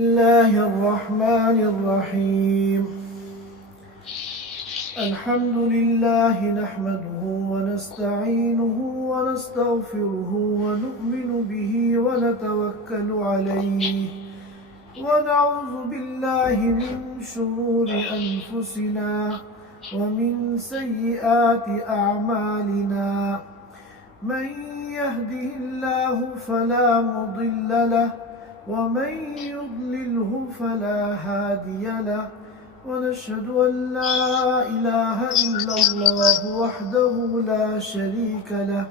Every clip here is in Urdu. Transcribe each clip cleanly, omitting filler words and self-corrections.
الله الرحمن الرحيم. الحمد لله نحمده ونستعينه ونستغفره ونؤمن به ونتوكل عليه ونعوذ بالله من شرور أنفسنا ومن سيئات أعمالنا. من يهده الله فلا مضل له ومن يضلله فلا هادي له، ونشهد أن لا إله إلا الله وحده لا شريك له،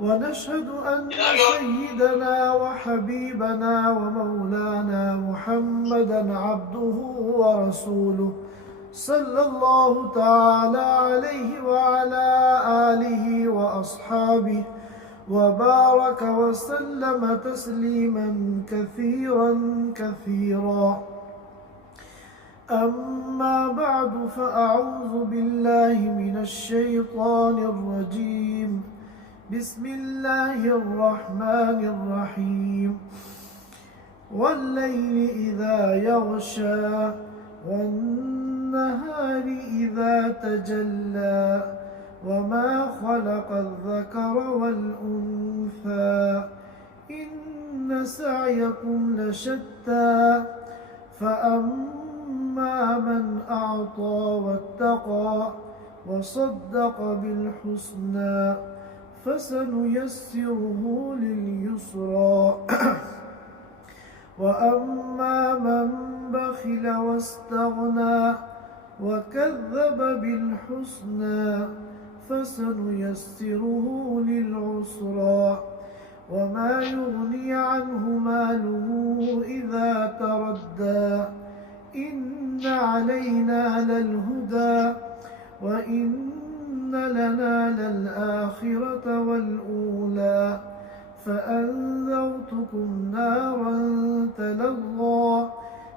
ونشهد أن سيدنا وحبيبنا ومولانا محمدا عبده ورسوله صلى الله تعالى عليه وعلى آله وأصحابه وبارك وسلم تسليما كثيرا كثيرا. أما بعد فأعوذ بالله من الشيطان الرجيم. بسم الله الرحمن الرحيم. والليل إذا يغشى والنهار إذا تجلى وما خلق الذكر والأنثى إن سعيكم لشتى فأما من أعطى واتقى وصدق بالحسنى فسنيسره لليسرى وأما من بخل واستغنى وكذب بالحسنى فسنيسره للعسرى وما يغني عنه ماله إذا تردى إن علينا للهدى وإن لنا للآخرة والأولى فأنذرتكم نارا تلظى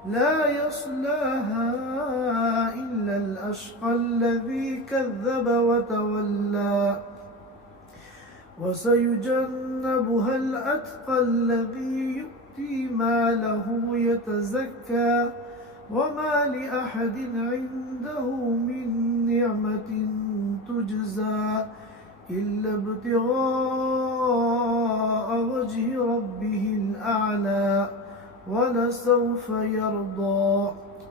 لا يصلاها إلا الأشقى الذي كذب وتولى وسيجنبها الأتقى الذي يؤتي ماله يتزكى وما لأحد عنده من نعمة تجزى إلا ابتغاء وجه ربه الأعلى وَلَسَوْفَ يَرْضَى.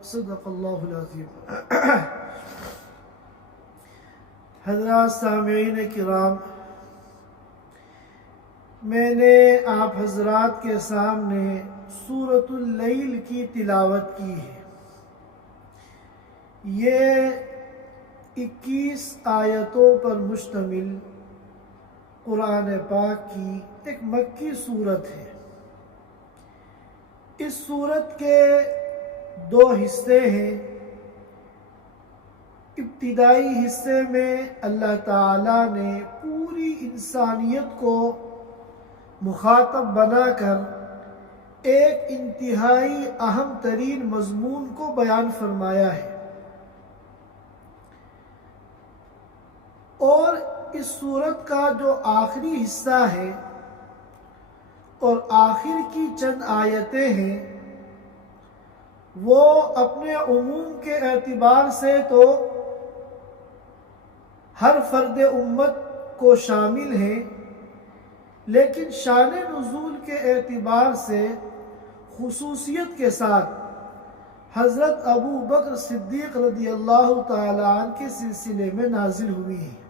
صدق اللہ العظیم. حضرات سامعین کرام، میں نے آپ حضرات کے سامنے سورۃ اللیل کی تلاوت کی ہے. یہ 21 آیتوں پر مشتمل قرآن پاک کی ایک مکی سورت ہے. اس سورت کے 2 حصے ہیں. ابتدائی حصے میں اللہ تعالیٰ نے پوری انسانیت کو مخاطب بنا کر ایک انتہائی اہم ترین مضمون کو بیان فرمایا ہے، اور اس سورت کا جو آخری حصہ ہے اور آخر کی چند آیتیں ہیں، وہ اپنے عموم کے اعتبار سے تو ہر فرد امت کو شامل ہیں، لیکن شان نزول کے اعتبار سے خصوصیت کے ساتھ حضرت ابو بکر صدیق رضی اللہ تعالیٰ عنہ کے سلسلے میں نازل ہوئی ہیں.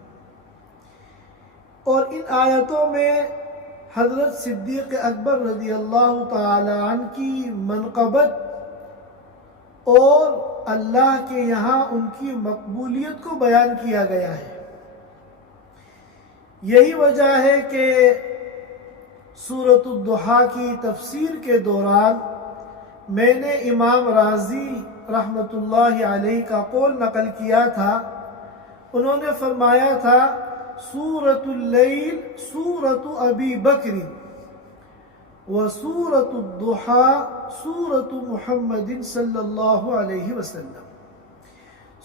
اور ان آیتوں میں حضرت صدیق اکبر رضی اللہ تعالی عنہ کی منقبت اور اللہ کے یہاں ان کی مقبولیت کو بیان کیا گیا ہے. یہی وجہ ہے کہ سورۃ الضحیٰ کی تفسیر کے دوران میں نے امام رازی رحمۃ اللہ علیہ کا قول نقل کیا تھا. انہوں نے فرمایا تھا سورۃ اللیل سورۃ ابی بکر وسورۃ الضحیٰ سورۃ محمد صلی اللہ علیہ وسلم.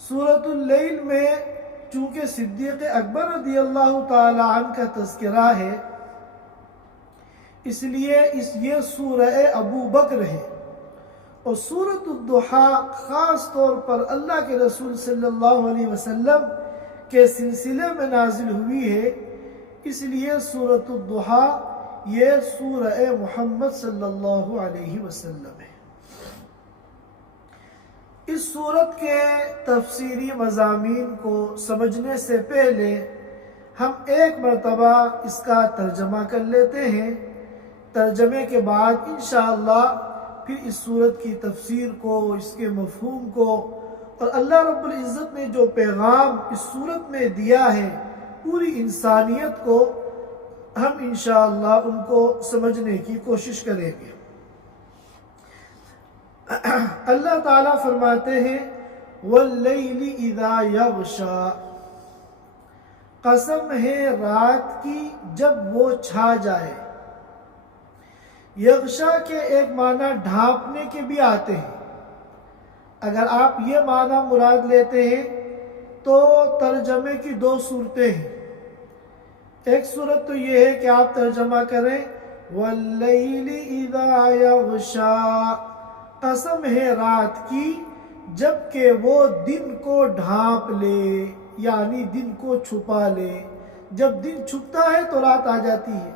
سورۃ اللیل میں چونکہ صدیق اکبر رضی اللہ تعالی عنہ کا تذکرہ ہے، اس لیے یہ سورہ ابو بکر ہے، اور سورۃ الضحا خاص طور پر اللہ کے رسول صلی اللہ علیہ وسلم کے سلسلے میں نازل ہوئی ہے، اس لیے سورۃ الضحا یہ سورہ محمد صلی اللہ علیہ وسلم ہے۔ اس سورت کے تفسیری مضامین کو سمجھنے سے پہلے ہم ایک مرتبہ اس کا ترجمہ کر لیتے ہیں، ترجمے کے بعد انشاءاللہ پھر اس سورت کی تفسیر کو، اس کے مفہوم کو اور اللہ رب العزت نے جو پیغام اس سورت میں دیا ہے پوری انسانیت کو، ہم انشاءاللہ ان کو سمجھنے کی کوشش کریں گے۔ اللہ تعالیٰ فرماتے ہیں وَاللَّيْلِ إِذَا يَغْشَى، قسم ہے رات کی جب وہ چھا جائے۔ یغشا کے ایک معنی ڈھانپنے کے بھی آتے ہیں۔ اگر آپ یہ معنی مراد لیتے ہیں تو ترجمے کی دو صورتیں ہیں۔ ایک صورت تو یہ ہے کہ آپ ترجمہ کریں وَاللَّيْلِ إِذَا يَغْشَى، قسم ہے رات کی جب کہ وہ دن کو ڈھانپ لے، یعنی دن کو چھپا لے۔ جب دن چھپتا ہے تو رات آ جاتی ہے۔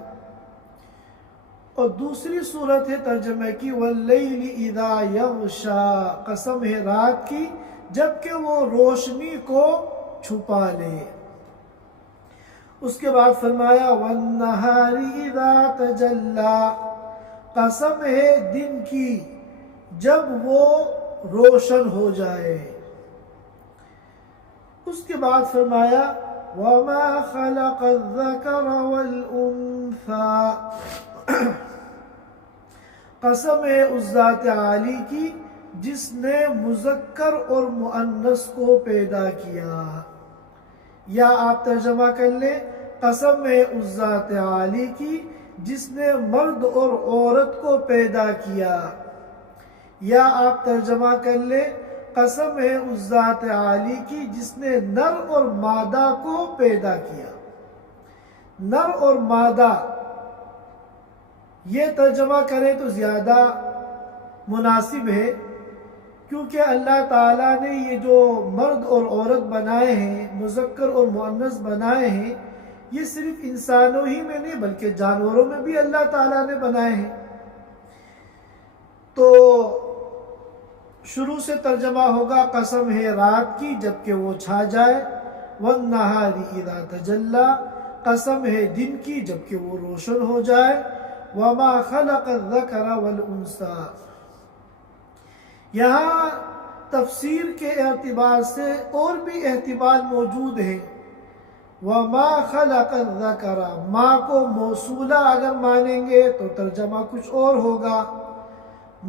اور دوسری صورت ہے ترجمہ کی وَاللَّيْلِ إِذَا يَغْشَى، قسم ہے رات کی جب کہ وہ روشنی کو چھپا لے۔ اس کے بعد فرمایا وَالنَّهَارِ إِذَا تَجَلَّى، قسم ہے دن کی جب وہ روشن ہو جائے۔ اس کے بعد فرمایا وَمَا خَلَقَ الذَّكَرَ وَالْأُنثَى، قسم ہے اس ذات عالی کی جس نے مذکر اور مؤنث کو پیدا کیا۔ یا آپ ترجمہ کر لیں قسم ہے اس ذات عالی کی جس نے مرد اور عورت کو پیدا کیا۔ یا آپ ترجمہ کر لیں قسم ہے اس ذات عالی کی جس نے نر اور مادہ کو پیدا کیا۔ نر اور مادہ یہ ترجمہ کریں تو زیادہ مناسب ہے، کیونکہ اللہ تعالیٰ نے یہ جو مرد اور عورت بنائے ہیں، مذکر اور مؤنث بنائے ہیں، یہ صرف انسانوں ہی میں نہیں بلکہ جانوروں میں بھی اللہ تعالیٰ نے بنائے ہیں۔ تو شروع سے ترجمہ ہوگا قسم ہے رات کی جبکہ وہ چھا جائے، وَالنَّهَارِ إِذَا تَجَلَّى، قسم ہے دن کی جبکہ وہ روشن ہو جائے، وَمَا خَلَقَ الذَّكَرَ وَالْأُنثَى۔ یہاں تفسیر کے اعتبار سے اور بھی احتمال موجود ہے۔ وَمَا خَلَقَ الذَّكَرَ، ماں کو موصولہ اگر مانیں گے تو ترجمہ کچھ اور ہوگا،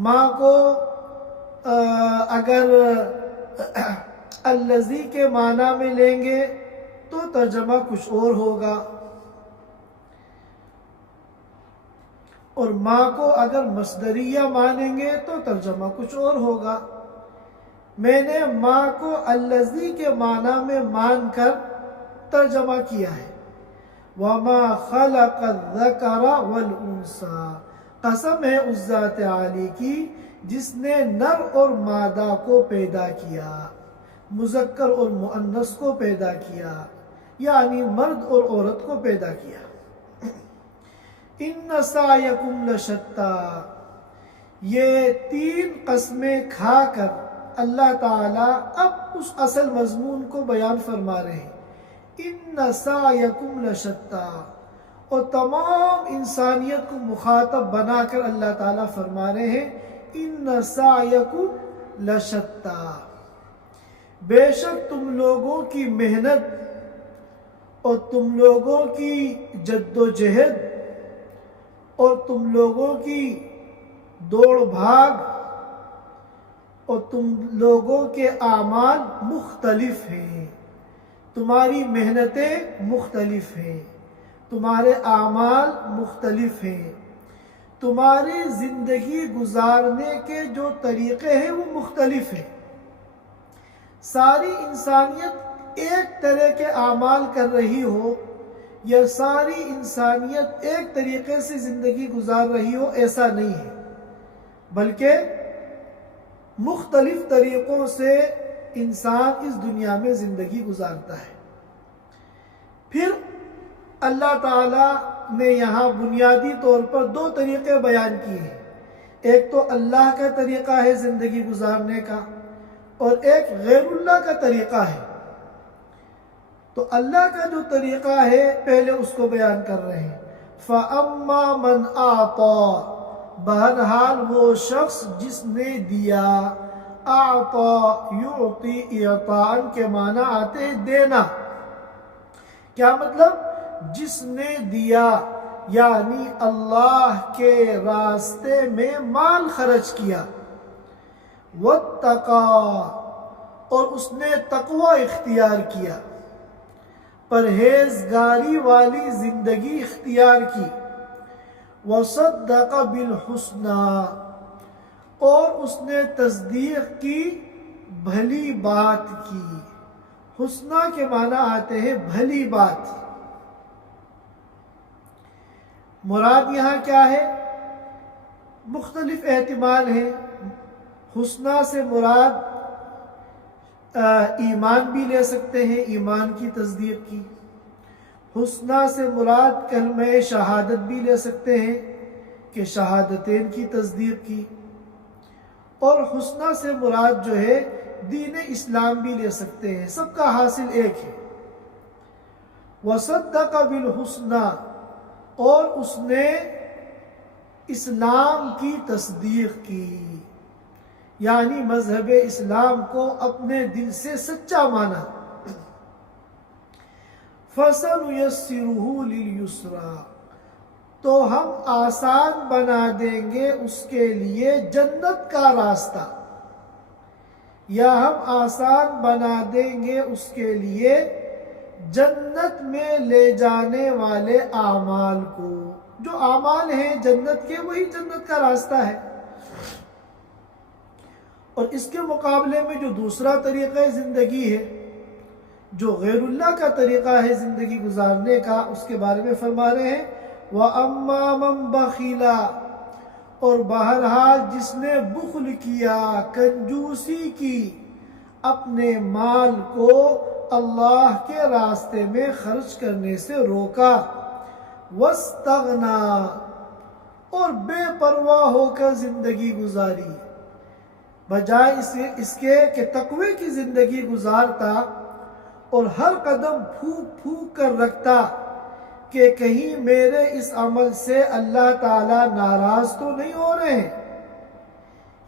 ماں کو اگر الذی کے معنی میں لیں گے تو ترجمہ کچھ اور ہوگا، اور ماں کو اگر مصدریہ مانیں گے تو ترجمہ کچھ اور ہوگا۔ میں نے ماں کو الذی کے معنی میں مان کر ترجمہ کیا ہے۔ وَمَا خَلَقَ الذَّكَرَ وَالْأُنثَى، قسم ہے اس ذات عالی کی جس نے نر اور مادہ کو پیدا کیا، مذکر اور مؤنث کو پیدا کیا، یعنی مرد اور عورت کو پیدا کیا۔ إِنَّ سَعْيَكُمْ لَشَتَّى، یہ تین قسمیں کھا کر اللہ تعالیٰ اب اس اصل مضمون کو بیان فرما رہے ہیں۔ إِنَّ سَعْيَكُمْ لَشَتَّى، اور تمام انسانیت کو مخاطب بنا کر اللہ تعالیٰ فرما رہے ہیں إِنَّ سَعْيَكُمْ لَشَتَّى، بے شک تم لوگوں کی محنت اور تم لوگوں کی جد و جہد اور تم لوگوں کی دوڑ بھاگ اور تم لوگوں کے اعمال مختلف ہیں۔ تمہاری محنتیں مختلف ہیں، تمہارے اعمال مختلف ہیں، تمہاری زندگی گزارنے کے جو طریقے ہیں وہ مختلف ہیں۔ ساری انسانیت ایک طرح کے اعمال کر رہی ہو یا ساری انسانیت ایک طریقے سے زندگی گزار رہی ہو، ایسا نہیں ہے، بلکہ مختلف طریقوں سے انسان اس دنیا میں زندگی گزارتا ہے۔ پھر اللہ تعالیٰ نے یہاں بنیادی طور پر دو طریقے بیان کیے ہیں، ایک تو اللہ کا طریقہ ہے زندگی گزارنے کا، اور ایک غیر اللہ کا طریقہ ہے۔ تو اللہ کا جو طریقہ ہے پہلے اس کو بیان کر رہے ہیں۔ فَأَمَّا مَنْ أَعْطَى، بہرحال وہ شخص جس نے دیا، اعطا یعطی اعطاء کے معنی آتے ہیں دینا، کیا مطلب؟ جس نے دیا یعنی اللہ کے راستے میں مال خرچ کیا، واتقى، اور اس نے تقوی اختیار کیا، پرہیزگاری والی زندگی اختیار کی، وصدق بالحسنى، اور اس نے تصدیق کی بھلی بات کی۔ حسنہ کے معنی آتے ہیں بھلی بات۔ مراد یہاں کیا ہے؟ مختلف احتمال ہیں۔ حسنہ سے مراد ایمان بھی لے سکتے ہیں، ایمان کی تصدیق کی۔ حسنہ سے مراد کلمہ شہادت بھی لے سکتے ہیں کہ شہادتین کی تصدیق کی، اور حسنہ سے مراد جو ہے دین اسلام بھی لے سکتے ہیں، سب کا حاصل ایک ہے۔ وصدق بالحسنى، اور اس نے اسلام کی تصدیق کی، یعنی مذہب اسلام کو اپنے دل سے سچا مانا۔ فَسَنُيَسِّرُهُ لِلْيُسْرَى، تو ہم آسان بنا دیں گے اس کے لیے جنت کا راستہ، یا ہم آسان بنا دیں گے اس کے لیے جنت میں لے جانے والے اعمال کو۔ جو اعمال ہیں جنت کے، وہی جنت کا راستہ ہے۔ اور اس کے مقابلے میں جو دوسرا طریقہ زندگی ہے، جو غیر اللہ کا طریقہ ہے زندگی گزارنے کا، اس کے بارے میں فرما رہے ہیں وَأَمَّا مَنْ بَخِلَ، اور بہرحال جس نے بخل کیا، کنجوسی کی، اپنے مال کو اللہ کے راستے میں خرچ کرنے سے روکا، وَاسْتَغْنَى، اور بے پرواہ ہو کر زندگی گزاری، بجائے اس کے کہ تقوی کی زندگی گزارتا اور ہر قدم پھونک پھونک کر رکھتا کہ کہیں میرے اس عمل سے اللہ تعالیٰ ناراض تو نہیں ہو رہے ہیں،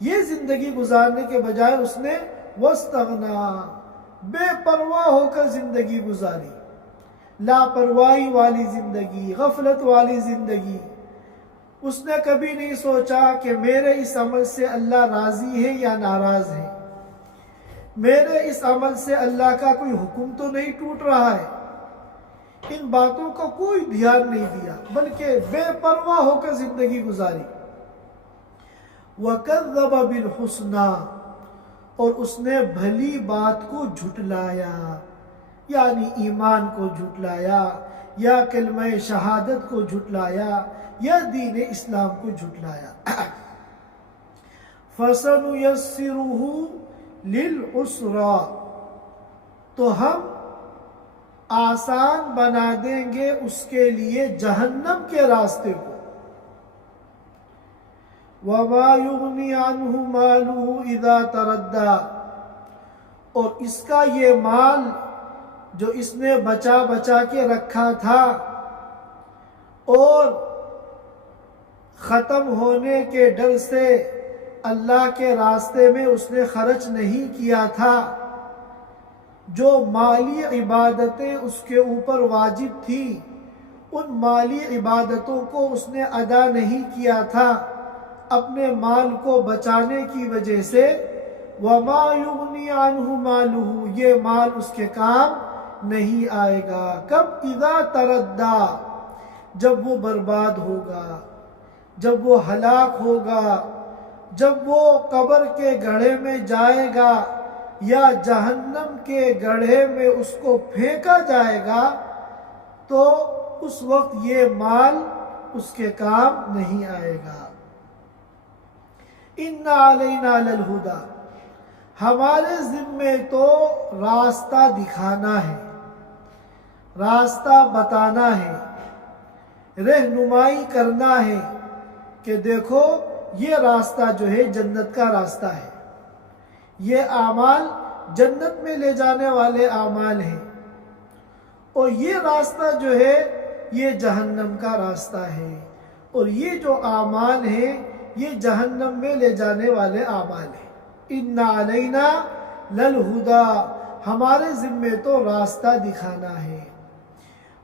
یہ زندگی گزارنے کے بجائے اس نے وَاسْتَغْنَى، بے پرواہ ہو کر زندگی گزاری، لاپرواہی والی زندگی، غفلت والی زندگی۔ اس نے کبھی نہیں سوچا کہ میرے اس عمل سے اللہ راضی ہے یا ناراض ہے، میرے اس عمل سے اللہ کا کوئی حکم تو نہیں ٹوٹ رہا ہے، ان باتوں کا کوئی دھیان نہیں دیا، بلکہ بے پرواہ ہو کر زندگی گزاری۔ وَكَذَّبَ بِالْحُسْنَى، اور اس نے بھلی بات کو جھٹلایا، یعنی ایمان کو جھٹلایا، یا کلمہ شہادت کو جھٹلایا، یا دین اسلام کو جھٹلایا۔ فَسَنُيَسِّرُهُ لِلْعُسْرَى، تو ہم آسان بنا دیں گے اس کے لیے جہنم کے راستے کو۔ وَمَا يُغْنِي عَنْهُ مَالُهُ إِذَا تَرَدَّى، اور اس کا یہ مال جو اس نے بچا بچا کے رکھا تھا اور ختم ہونے کے ڈر سے اللہ کے راستے میں اس نے خرچ نہیں کیا تھا، جو مالی عبادتیں اس کے اوپر واجب تھیں ان مالی عبادتوں کو اس نے ادا نہیں کیا تھا اپنے مال کو بچانے کی وجہ سے۔ وَمَا يُغْنِي عَنْهُ مَالُهُ، یہ مال اس کے کام نہیں آئے گا۔ کب؟ اِذَا تَرَدَّى، جب وہ برباد ہوگا، جب وہ ہلاک ہوگا، جب وہ قبر کے گڑھے میں جائے گا یا جہنم کے گڑھے میں اس کو پھینکا جائے گا، تو اس وقت یہ مال اس کے کام نہیں آئے گا۔ اِنَّ عَلَيْنَا لَلْهُدَى، ہمارے ذمے تو راستہ دکھانا ہے، راستہ بتانا ہے، رہنمائی کرنا ہے کہ دیکھو یہ راستہ جو ہے جنت کا راستہ ہے، یہ اعمال جنت میں لے جانے والے اعمال ہیں، اور یہ راستہ جو ہے یہ جہنم کا راستہ ہے، اور یہ جو اعمال ہیں یہ جہنم میں لے جانے والے اعمال ہیں۔ ان علینا للہدا، ہمارے ذمے تو راستہ دکھانا ہے۔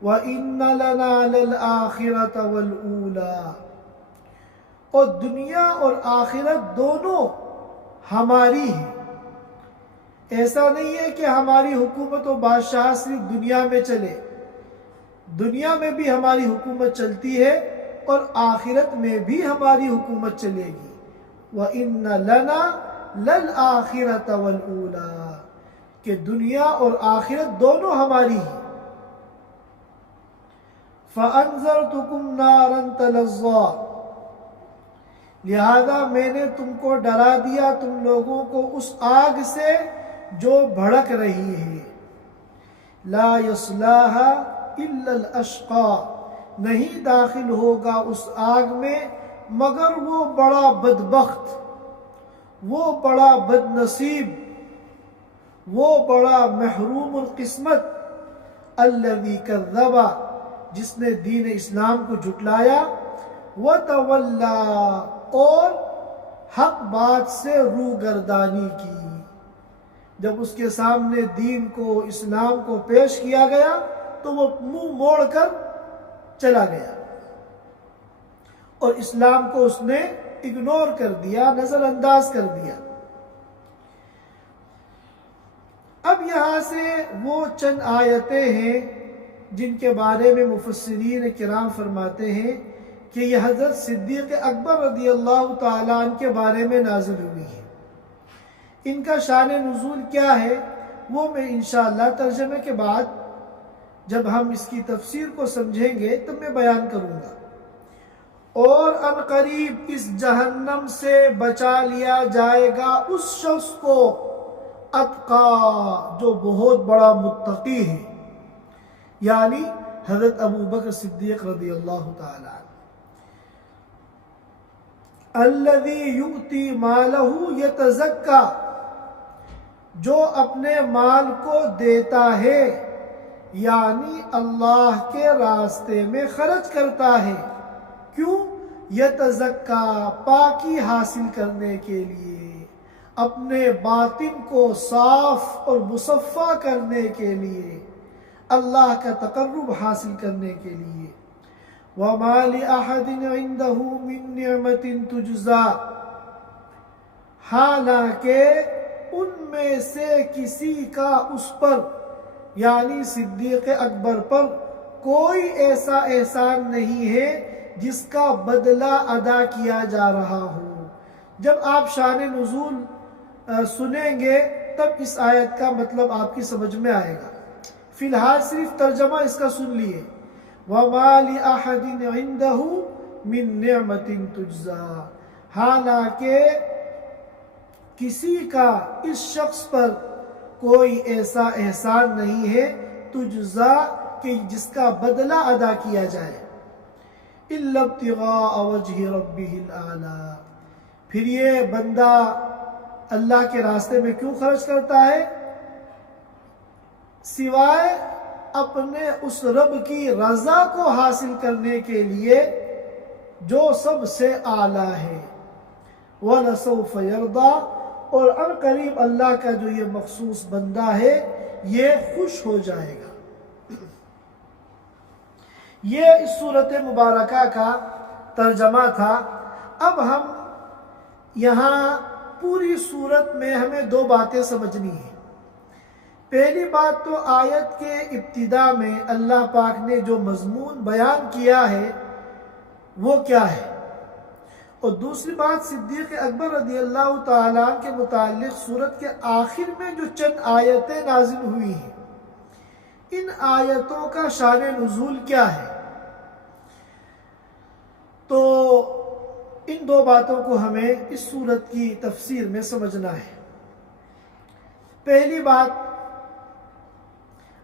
وَإِنَّ لَنَا لَلْآخِرَةَ وَالْأُولَى، اور دنیا اور آخرت دونوں ہماری ہیں۔ ایسا نہیں ہے کہ ہماری حکومت و بادشاہ صرف دنیا میں چلے، دنیا میں بھی ہماری حکومت چلتی ہے اور آخرت میں بھی ہماری حکومت چلے گی۔ وَإِنَّ لَنَا لَلْآخِرَةَ وَالْأُولَى، کہ دنیا اور آخرت دونوں ہماری ہیں۔ فَأَنذَرْتُكُمْ نَارًا تَلَظَّىٰ، لہذا میں نے تم کو ڈرا دیا، تم لوگوں کو اس آگ سے جو بھڑک رہی ہے۔ لَا يَصْلَاهَا إِلَّا الْأَشْقَى، نہیں داخل ہوگا اس آگ میں مگر وہ بڑا بدبخت، وہ بڑا بد نصیب، وہ بڑا محروم القسمت، الذی کذب، جس نے دین اسلام کو جھٹلایا، وَتَوَلَّى، اور حق بات سے روگردانی کی۔ جب اس کے سامنے دین کو، اسلام کو پیش کیا گیا تو وہ منہ موڑ کر چلا گیا، اور اسلام کو اس نے اگنور کر دیا، نظر انداز کر دیا۔ اب یہاں سے وہ چند آیتیں ہیں جن کے بارے میں مفسرین کرام فرماتے ہیں کہ یہ حضرت صدیق اکبر رضی اللہ تعالیٰ عنہ کے بارے میں نازل ہوئی ہے۔ ان کا شان نزول کیا ہے وہ میں انشاءاللہ ترجمے کے بعد جب ہم اس کی تفسیر کو سمجھیں گے تب میں بیان کروں گا۔ اور ان قریب اس جہنم سے بچا لیا جائے گا اس شخص کو، اتقا، جو بہت بڑا متقی ہے، یعنی حضرت ابو بکر صدیق رضی اللہ تعالی عنہ۔ الذی یؤتی مالہ یتزکا، جو اپنے مال کو دیتا ہے، یعنی اللہ کے راستے میں خرچ کرتا ہے۔ کیوں؟ یتزکا، پاکی حاصل کرنے کے لیے، اپنے باطن کو صاف اور مصفا کرنے کے لیے، اللہ کا تقرب حاصل کرنے کے لیے۔ وَمَا لِأَحَدٍ عِنْدَهُ مِن نِعْمَةٍ تُجْزَىٰ، حالانکہ ان میں سے کسی کا اس پر، یعنی صدیق اکبر پر، کوئی ایسا احسان نہیں ہے جس کا بدلہ ادا کیا جا رہا ہو۔ جب آپ شان نزول سنیں گے تب اس آیت کا مطلب آپ کی سمجھ میں آئے گا۔ فی الحال صرف ترجمہ اس کا سن لیے، وَمَا لِأَحَدٍ عِنْدَهُ مِن نِعْمَةٍ تُجْزَىٰ، حالانکہ کسی کا اس شخص پر کوئی ایسا احسان نہیں ہے، تجزا، کہ جس کا بدلہ ادا کیا جائے۔ إِلَّا ابْتِغَاءَ وَجْهِ رَبِّهِ الْأَعْلَىٰ، پھر یہ بندہ اللہ کے راستے میں کیوں خرچ کرتا ہے؟ سوائے اپنے اس رب کی رضا کو حاصل کرنے کے لیے جو سب سے اعلیٰ ہے۔ وَلَسَوْفَ يَرْضَىٰ، اور ان قریب اللہ کا جو یہ مخصوص بندہ ہے یہ خوش ہو جائے گا۔ یہ اس صورت مبارکہ کا ترجمہ تھا۔ اب ہم یہاں پوری صورت میں ہمیں دو باتیں سمجھنی ہیں۔ پہلی بات تو آیت کے ابتدا میں اللہ پاک نے جو مضمون بیان کیا ہے وہ کیا ہے، اور دوسری بات صدیق اکبر رضی اللہ تعالیٰ عنہ کے متعلق صورت کے آخر میں جو چند آیتیں نازل ہوئی ہیں، ان آیتوں کا شان نزول کیا ہے؟ تو ان دو باتوں کو ہمیں اس صورت کی تفسیر میں سمجھنا ہے۔ پہلی بات،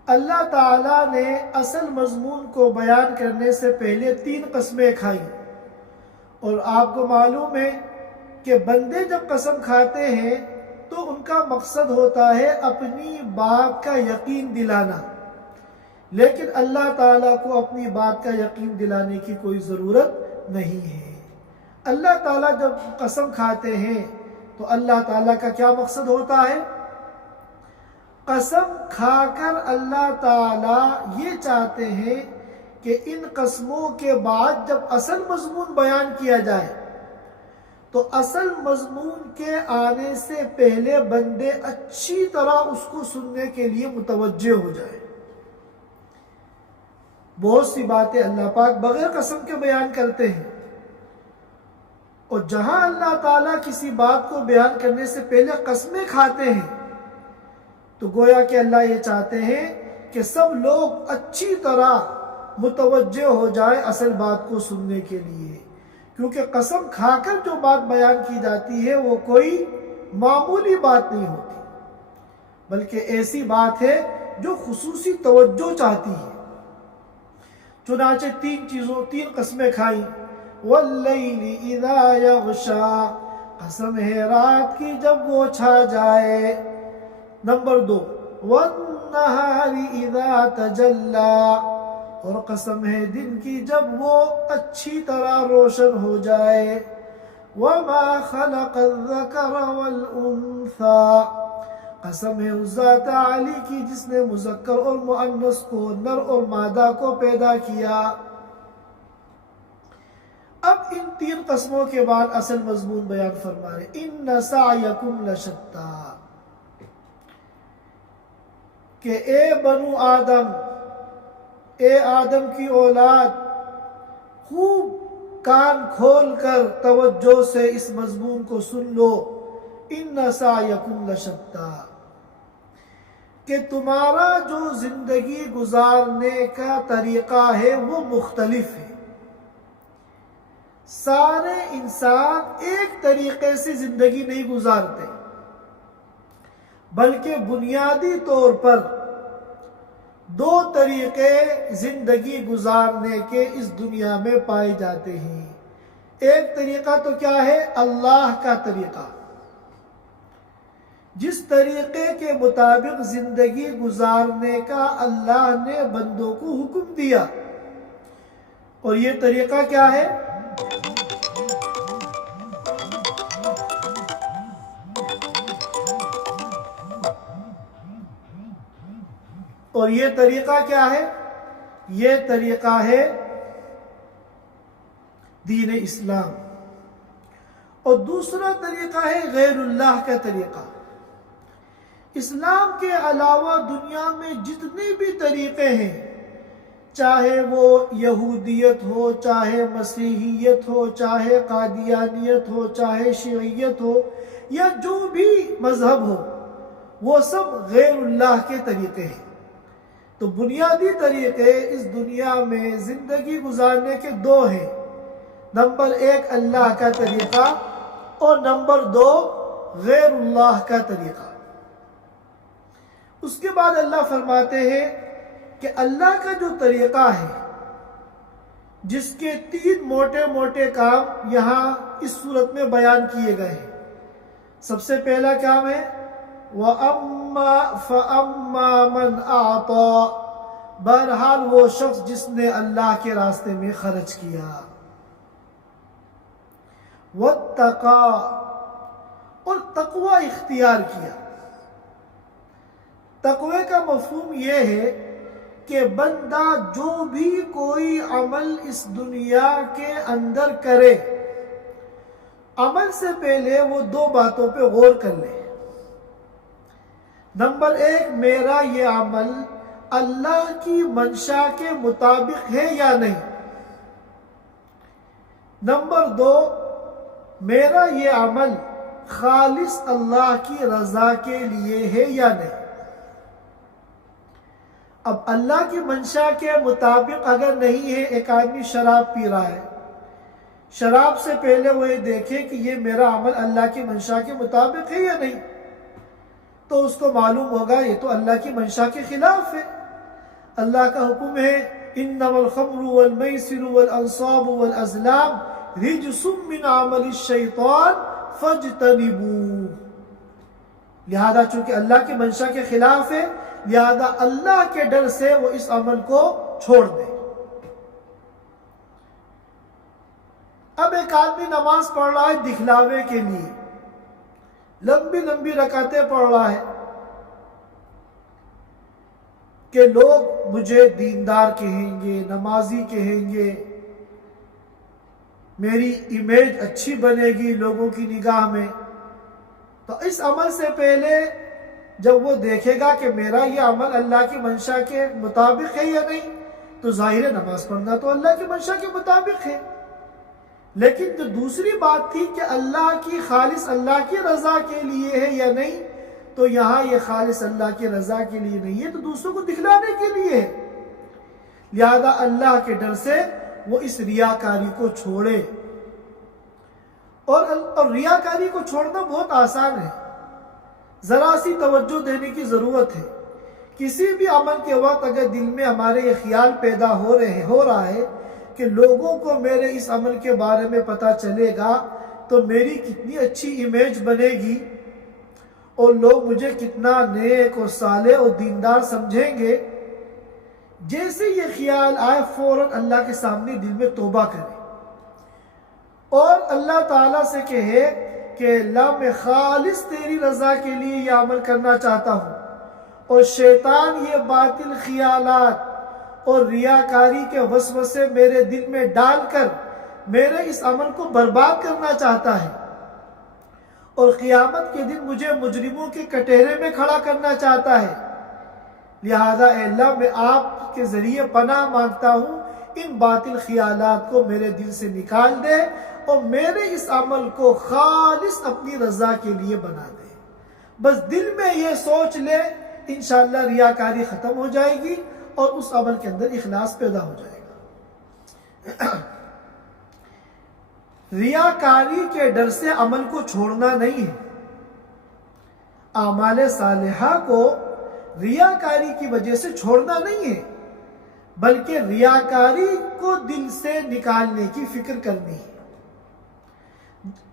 اللہ تعالیٰ نے اصل مضمون کو بیان کرنے سے پہلے 3 قسمیں کھائیں، اور آپ کو معلوم ہے کہ بندے جب قسم کھاتے ہیں تو ان کا مقصد ہوتا ہے اپنی بات کا یقین دلانا، لیکن اللہ تعالیٰ کو اپنی بات کا یقین دلانے کی کوئی ضرورت نہیں ہے۔ اللہ تعالیٰ جب قسم کھاتے ہیں تو اللہ تعالیٰ کا کیا مقصد ہوتا ہے؟ قسم کھا کر اللہ تعالیٰ یہ چاہتے ہیں کہ ان قسموں کے بعد جب اصل مضمون بیان کیا جائے تو اصل مضمون کے آنے سے پہلے بندے اچھی طرح اس کو سننے کے لیے متوجہ ہو جائے۔ بہت سی باتیں اللہ پاک بغیر قسم کے بیان کرتے ہیں، اور جہاں اللہ تعالیٰ کسی بات کو بیان کرنے سے پہلے قسمیں کھاتے ہیں تو گویا کہ اللہ یہ چاہتے ہیں کہ سب لوگ اچھی طرح متوجہ ہو جائے اصل بات کو سننے کے لیے، کیونکہ قسم کھا کر جو بات بیان کی جاتی ہے وہ کوئی معمولی بات نہیں ہوتی، بلکہ ایسی بات ہے جو خصوصی توجہ چاہتی ہے۔ چنانچہ 3 قسمیں کھائیں۔ واللیل اذا یغشا، قسم ہے رات کی جب وہ چھا جائے۔ نمبر 2، والنہار اذا تجلا، اور قسم ہے دن کی جب وہ اچھی طرح روشن ہو جائے۔ وما خلق الذکر والانثى، قسم ہے اس ذات عالی کی جس نے مذکر اور مؤنث کو، نر اور مادہ کو پیدا کیا۔ اب ان 3 قسموں کے بعد اصل مضمون بیان فرما رہے، ان سعیکم لشتی، کہ اے بنو آدم، اے آدم کی اولاد، خوب کان کھول کر توجہ سے اس مضمون کو سن لو۔ ان سعیکم لشتی، کہ تمہارا جو زندگی گزارنے کا طریقہ ہے وہ مختلف ہے۔ سارے انسان ایک طریقے سے زندگی نہیں گزارتے، بلکہ بنیادی طور پر 2 طریقے زندگی گزارنے کے اس دنیا میں پائے جاتے ہیں۔ ایک طریقہ تو کیا ہے؟ اللہ کا طریقہ، جس طریقے کے مطابق زندگی گزارنے کا اللہ نے بندوں کو حکم دیا، اور یہ طریقہ کیا ہے؟ اور یہ طریقہ کیا ہے؟ یہ طریقہ ہے دین اسلام، اور دوسرا طریقہ ہے غیر اللہ کا طریقہ۔ اسلام کے علاوہ دنیا میں جتنے بھی طریقے ہیں، چاہے وہ یہودیت ہو، چاہے مسیحیت ہو، چاہے قادیانیت ہو، چاہے شیعیت ہو، یا جو بھی مذہب ہو، وہ سب غیر اللہ کے طریقے ہیں۔ تو بنیادی طریقے اس دنیا میں زندگی گزارنے کے 2 ہیں۔ نمبر 1 اللہ کا طریقہ، اور نمبر 2 غیر اللہ کا طریقہ۔ اس کے بعد اللہ فرماتے ہیں کہ اللہ کا جو طریقہ ہے، جس کے 3 موٹے موٹے کام یہاں اس صورت میں بیان کیے گئے ہیں۔ سب سے پہلا کام ہے فَأَمَّا مَنْ أَعْطَى، بہرحال وہ شخص جس نے اللہ کے راستے میں خرچ کیا۔ وَاتَّقَى، اور تقوی اختیار کیا۔ تقوی کا مفہوم یہ ہے کہ بندہ جو بھی کوئی عمل اس دنیا کے اندر کرے، عمل سے پہلے وہ 2 باتوں پہ غور کر لے۔ نمبر 1، میرا یہ عمل اللہ کی منشا کے مطابق ہے یا نہیں۔ نمبر 2، میرا یہ عمل خالص اللہ کی رضا کے لیے ہے یا نہیں۔ اب اللہ کی منشا کے مطابق اگر نہیں ہے، ایک آدمی شراب پی رہا ہے، شراب سے پہلے وہ یہ دیکھے کہ یہ میرا عمل اللہ کی منشا کے مطابق ہے یا نہیں۔ تو اس کو معلوم ہوگا یہ تو اللہ کی منشا کے خلاف ہے۔ اللہ کا حکم ہے انما الخمر والمیسر والانصاب والازلام رجس من عمل الشیطان فاجتنبوہ، لہذا چونکہ اللہ کی منشا کے خلاف ہے لہذا اللہ کے ڈر سے وہ اس عمل کو چھوڑ دے۔ اب ایک آدمی نماز پڑھ رہا ہے دکھلاوے کے لیے، لمبی لمبی رکعتیں پڑھ رہا ہے کہ لوگ مجھے دیندار کہیں گے، نمازی کہیں گے، میری امیج اچھی بنے گی لوگوں کی نگاہ میں۔ تو اس عمل سے پہلے جب وہ دیکھے گا کہ میرا یہ عمل اللہ کی منشا کے مطابق ہے یا نہیں، تو ظاہر ہے نماز پڑھنا تو اللہ کی منشا کے مطابق ہے۔ لیکن جو دوسری بات تھی کہ اللہ کی خالص اللہ کی رضا کے لیے ہے یا نہیں، تو یہاں یہ خالص اللہ کی رضا کے لیے نہیں ہے، تو دوسروں کو دکھلانے کے لیے ہے، لہذا اللہ کے ڈر سے وہ اس ریاکاری کو چھوڑے۔ اور ریاکاری کو چھوڑنا بہت آسان ہے، ذرا سی توجہ دینے کی ضرورت ہے۔ کسی بھی عمل کے وقت اگر دل میں ہمارے یہ خیال پیدا ہو رہا ہے کہ لوگوں کو میرے اس عمل کے بارے میں پتہ چلے گا تو میری کتنی اچھی امیج بنے گی اور لوگ مجھے کتنا نیک اور صالح اور دیندار سمجھیں گے، جیسے یہ خیال آئے فوراً اللہ کے سامنے دل میں توبہ کرے اور اللہ تعالیٰ سے کہے کہ اللہ میں خالص تیری رضا کے لیے یہ عمل کرنا چاہتا ہوں، اور شیطان یہ باطل خیالات اور ریاکاری کے وسوسے میرے دل میں ڈال کر میرے اس عمل کو برباد کرنا چاہتا ہے، اور قیامت کے دن مجھے مجرموں کے کٹہرے میں کھڑا کرنا چاہتا ہے۔ لہذا اے اللہ میں آپ کے ذریعے پناہ مانگتا ہوں، ان باطل خیالات کو میرے دل سے نکال دے اور میرے اس عمل کو خالص اپنی رضا کے لیے بنا دے۔ بس دل میں یہ سوچ لے، انشاءاللہ ریاکاری ختم ہو جائے گی اور اس عمل کے اندر اخلاص پیدا ہو جائے گا۔ ریاکاری کے ڈر سے عمل کو چھوڑنا نہیں ہے، اعمال صالحہ کو ریاکاری کی وجہ سے چھوڑنا نہیں ہے، بلکہ ریاکاری کو دل سے نکالنے کی فکر کرنی ہے۔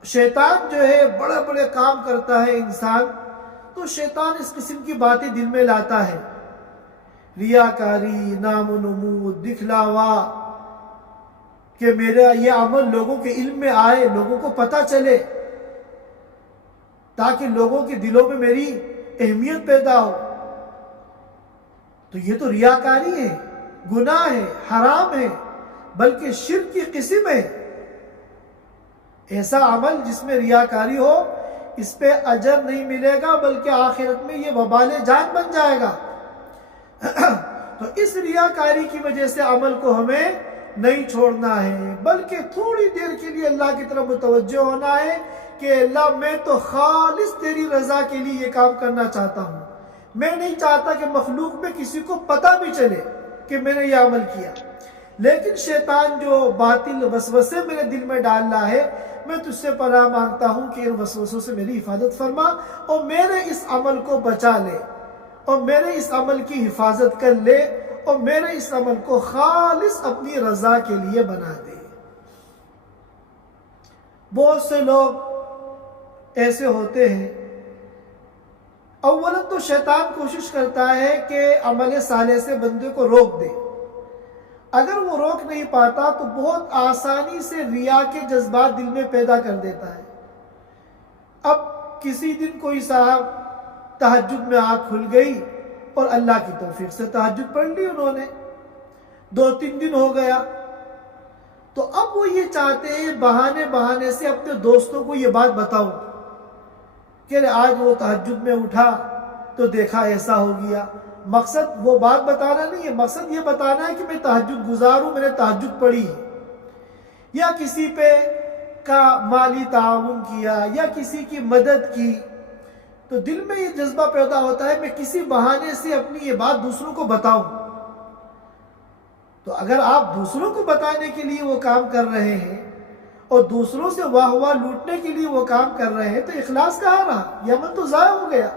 شیطان جو ہے بڑے بڑے کام کرتا ہے انسان، تو شیطان اس قسم کی باتیں دل میں لاتا ہے، ریاکاری، نام و نمود، دکھلاوا، کہ میرا یہ عمل لوگوں کے علم میں آئے، لوگوں کو پتہ چلے، تاکہ لوگوں کے دلوں میں میری اہمیت پیدا ہو۔ تو یہ تو ریاکاری ہے، گناہ ہے، حرام ہے، بلکہ شرک کی قسم ہے۔ ایسا عمل جس میں ریاکاری ہو، اس پہ اجر نہیں ملے گا، بلکہ آخرت میں یہ وبال جان بن جائے گا۔ تو اس ریاکاری کی وجہ سے عمل کو ہمیں نہیں چھوڑنا ہے، بلکہ تھوڑی دیر کے لیے اللہ کی طرف متوجہ ہونا ہے کہ اللہ میں تو خالص تیری رضا کے لیے یہ کام کرنا چاہتا ہوں، میں نہیں چاہتا کہ مخلوق میں کسی کو پتہ بھی چلے کہ میں نے یہ عمل کیا۔ لیکن شیطان جو باطل وسوسے میرے دل میں ڈال رہا ہے، میں تجھ سے پناہ مانگتا ہوں کہ ان وسوسوں سے میری حفاظت فرما اور میرے اس عمل کو بچا لے اور میرے اس عمل کی حفاظت کر لے اور میرے اس عمل کو خالص اپنی رضا کے لیے بنا دے۔ بہت سے لوگ ایسے ہوتے ہیں، اولا تو شیطان کوشش کرتا ہے کہ عمل صالح سے بندے کو روک دے، اگر وہ روک نہیں پاتا تو بہت آسانی سے ریا کے جذبات دل میں پیدا کر دیتا ہے۔ اب کسی دن کوئی صاحب تہجد میں آنکھ کھل گئی اور اللہ کی توفیق سے تہجد پڑھ لی انہوں نے، 2-3 دن ہو گیا، تو اب وہ یہ چاہتے ہیں بہانے سے اپنے دوستوں کو یہ بات بتاؤں کہ آج وہ تہجد میں اٹھا تو دیکھا ایسا ہو گیا۔ مقصد وہ بات بتانا نہیں ہے، مقصد یہ بتانا ہے کہ میں تہجد گزار ہوں، میں نے تہجد پڑھی ہے، یا کسی پہ کا مالی تعاون کیا یا کسی کی مدد کی، تو دل میں یہ جذبہ پیدا ہوتا ہے میں کسی بہانے سے اپنی یہ بات دوسروں کو بتاؤں۔ تو اگر آپ دوسروں کو بتانے کے لیے وہ کام کر رہے ہیں اور دوسروں سے واہ واہ لوٹنے کے لیے وہ کام کر رہے ہیں، تو اخلاص کہاں رہا؟ یہ عمل تو ضائع ہو گیا۔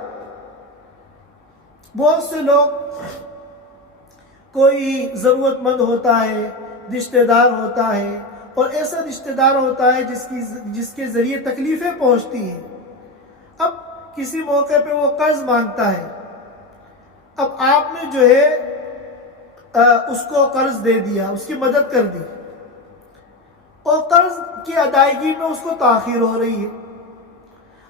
بہت سے لوگ، کوئی ضرورت مند ہوتا ہے، رشتہ دار ہوتا ہے، اور ایسا رشتہ دار ہوتا ہے جس کے ذریعے تکلیفیں پہنچتی ہیں، اب کسی موقع پہ وہ قرض مانگتا ہے، اب آپ نے جو ہے اس کو قرض دے دیا، اس کی مدد کر دی، اور قرض کی ادائیگی میں اس کو تاخیر ہو رہی ہے۔